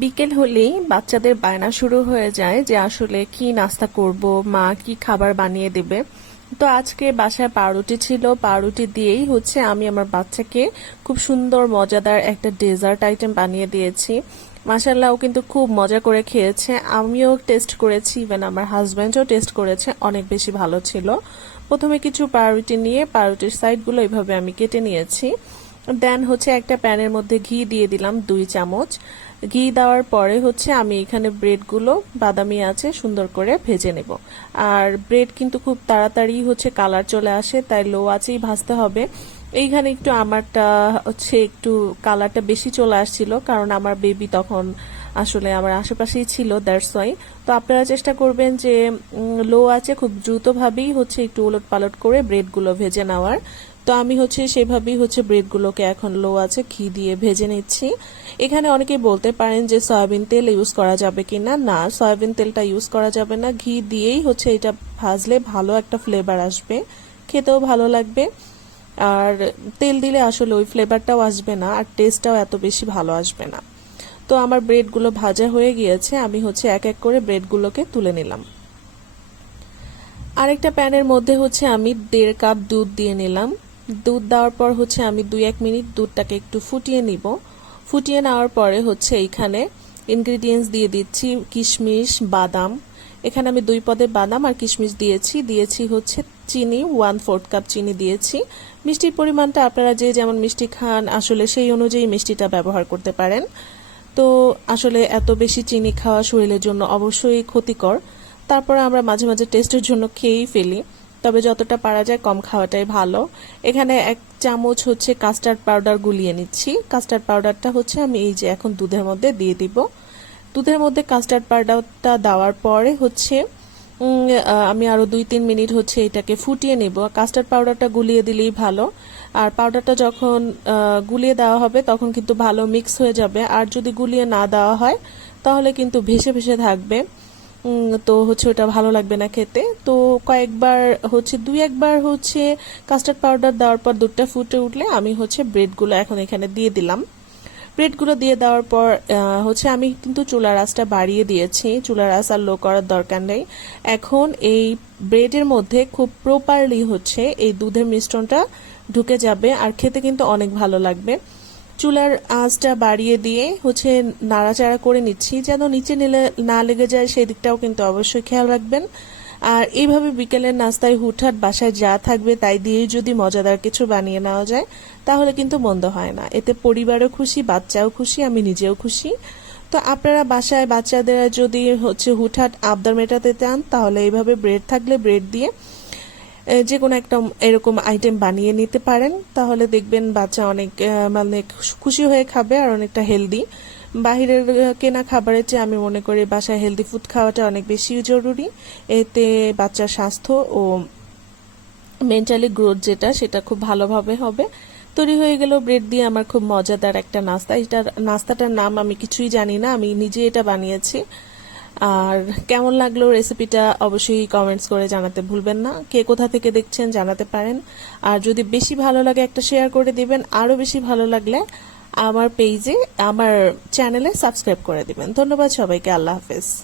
বিকেল হলেই বাচ্চাদের বায়না শুরু হয়ে যায় যে আসলে কি নাস্তা করব, মা কি খাবার বানিয়ে দেবে। তো আজকে বাসায় পাউরুটি ছিল, পাউরুটি দিয়েই আমি আমার বাচ্চাকে খুব সুন্দর মজাদার একটা ডেজার্ট আইটেম বানিয়ে দিয়েছি। মাশাআল্লাহ, ও কিন্তু খুব মজা করে খেয়েছে, আমিও টেস্ট করেছি, ইভেন আমার হাজব্যান্ডও টেস্ট করেছে, অনেক বেশি ভালো ছিল। প্রথমে কিছু পাউরুটি নিয়ে পাউরুটির সাইডগুলো এইভাবে আমি কেটে নিয়েছি। দেন একটা প্যানের মধ্যে ঘি দিয়ে দিলাম 2 চামচ। ঘি দেওয়ার পরে আমি এখানে ব্রেডগুলো বাদামি আছে সুন্দর করে ভেজে নেব। আর ব্রেড কিন্তু খুব তাড়াতাড়ি কালার চলে আসে, তাই লো আঁচেই ভাজতে হবে। এইখানে একটু আমারটা একটু কালারটা বেশি চলে আসছিল, কারণ আমার বেবি তখন আসলে আমার আশেপাশেই ছিল, দ্যাটস ওয়াই। তো আপনারা চেষ্টা করবেন যে লো আছে খুব দ্রুতভাবেই একটু উলট পালট করে ব্রেডগুলো ভেজে নেওয়ার। তো আমি সেভাবেই ব্রেডগুলোকে এখন লো আছে ঘি দিয়ে ভেজে নিচ্ছি। এখানে অনেকেই বলতে পারেন যে সয়াবিন তেল ইউজ করা যাবে কিনা। না, সয়াবিন তেলটা ইউজ করা যাবে না, ঘি দিয়েই এটা ভাজলে ভালো একটা ফ্লেভার আসবে, খেতেও ভালো লাগবে। আর তেল দিলে আসলে ওই ফ্লেভারটাও আসবে না, আর টেস্টটাও এত বেশি ভালো আসবে না। তো আমার ব্রেডগুলো ভাজা হয়ে গিয়েছে, আমি এক এক করে ব্রেডগুলোকে তুলে নিলাম। আরেকটা প্যানের মধ্যে আমি 1.5 কাপ দুধ দিয়ে নিলাম। দুধ দেওয়ার পর আমি 2-1 মিনিট দুধটাকে একটু ফুটিয়ে নিব। ফুটিয়ে নেওয়ার পরে এইখানে ইনগ্রিডিয়েন্টস দিয়ে দিচ্ছি কিশমিশ, বাদাম। এখানে আমি 2 পদের বাদাম আর কিশমিশ দিয়েছি। চিনি, 1/4 কাপ চিনি দিয়েছি। মিষ্টির পরিমাণটা আপনারা যে যেমন মিষ্টি খান আসলে সেই অনুযায়ী মিষ্টিটা ব্যবহার করতে পারেন। তো আসলে এত বেশি চিনি খাওয়া শরীরের জন্য অবশ্যই ক্ষতিকর। তারপরে আমরা মাঝে মাঝে টেস্টের জন্য খেয়েই ফেলি, তবে যতটা পারা যায় কম খাওয়াটাই ভালো। এখানে 1 চামচ কাস্টার্ড পাউডার গুলিয়ে নিচ্ছি। কাস্টার্ড পাউডারটা আমি এই যে এখন দুধের মধ্যে দিয়ে দিব। দুধের মধ্যে কাস্টার্ড পাউডারটা দেওয়ার পরে আমি আরো 2-3 মিনিট এটাকে ফুটিয়ে নেব। কাস্টার্ড পাউডারটা গুলিয়ে দিলেই ভালো। আর পাউডারটা যখন গুলিয়ে দেওয়া হবে তখন কিন্তু ভালো মিক্স হয়ে যাবে, আর যদি গুলিয়ে না দেওয়া হয় তাহলে কিন্তু ভেসে ভেসে থাকবে। তো ওটা ভালো লাগবে না খেতে। তো কয়েকবার 2-1 বার কাস্টার্ড পাউডার দেওয়ার পর দুধটা ফুটে উঠলে আমি ব্রেডগুলো এখন এখানে দিয়ে দিলাম। ব্রেডগুলো দিয়ে দেওয়ার পর আমি কিন্তু চুলার আঁচটা বাড়িয়ে দিয়েছি, চুলার আঁচ আর লো করার দরকার নেই। এখন এই ব্রেডের মধ্যে খুব প্রপারলি এই দুধের মিশ্রণটা ঢুকে যাবে, আর খেতে কিন্তু অনেক ভালো লাগবে। চুলার আঁচটা বাড়িয়ে দিয়ে নাড়াচাড়া করে নিচ্ছি, যেন নিচে না লেগে যায় সেই দিকটাও কিন্তু অবশ্যই খেয়াল রাখবেন। আর এইভাবে বিকেলের নাস্তায় হুটহাট বাসায় যা থাকবে তাই দিয়ে যদি মজাদার কিছু বানিয়ে নেওয়া যায় তাহলে কিন্তু মন্দ হয় না। এতে পরিবারও খুশি, বাচ্চাও খুশি, আমি নিজেও খুশি। তো আপনারা বাসায় বাচ্চাদের যদি হুটহাট আবদার মেটাতে চান তাহলে এইভাবে ব্রেড থাকলে ব্রেড দিয়ে যে কোনো একটা এরকম আইটেম বানিয়ে নিতে পারেন, তাহলে দেখবেন বাচ্চা অনেক মানে খুশি হয়ে খাবে আর অনেকটা হেলদি। বাহিরের কেনা খাবারের চেয়ে আমি মনে করি বাসায় হেলদি ফুড খাওয়াটা অনেক বেশি জরুরি। এতে বাচ্চার স্বাস্থ্য ও মেন্টালি গ্রোথ সেটা খুব ভালোভাবে হবে। তৈরি হয়ে গেল ব্রেড দিয়ে আমার খুব মজাদার একটা নাস্তা। নাস্তাটার নাম আমি কিছুই জানি না, আমি নিজে এটা বানিয়েছি। আর কেমন লাগলো রেসিপিটা অবশ্যই কমেন্টস করে জানাতে ভুলবেন না। কে কোথা থেকে দেখছেন জানাতে পারেন। আর যদি বেশি ভালো লাগে একটা শেয়ার করে দিবেন, আরো বেশি ভালো লাগলে আমার পেজে আমার চ্যানেলে সাবস্ক্রাইব করে দিবেন। ধন্যবাদ সবাইকে, আল্লাহ হাফেজ।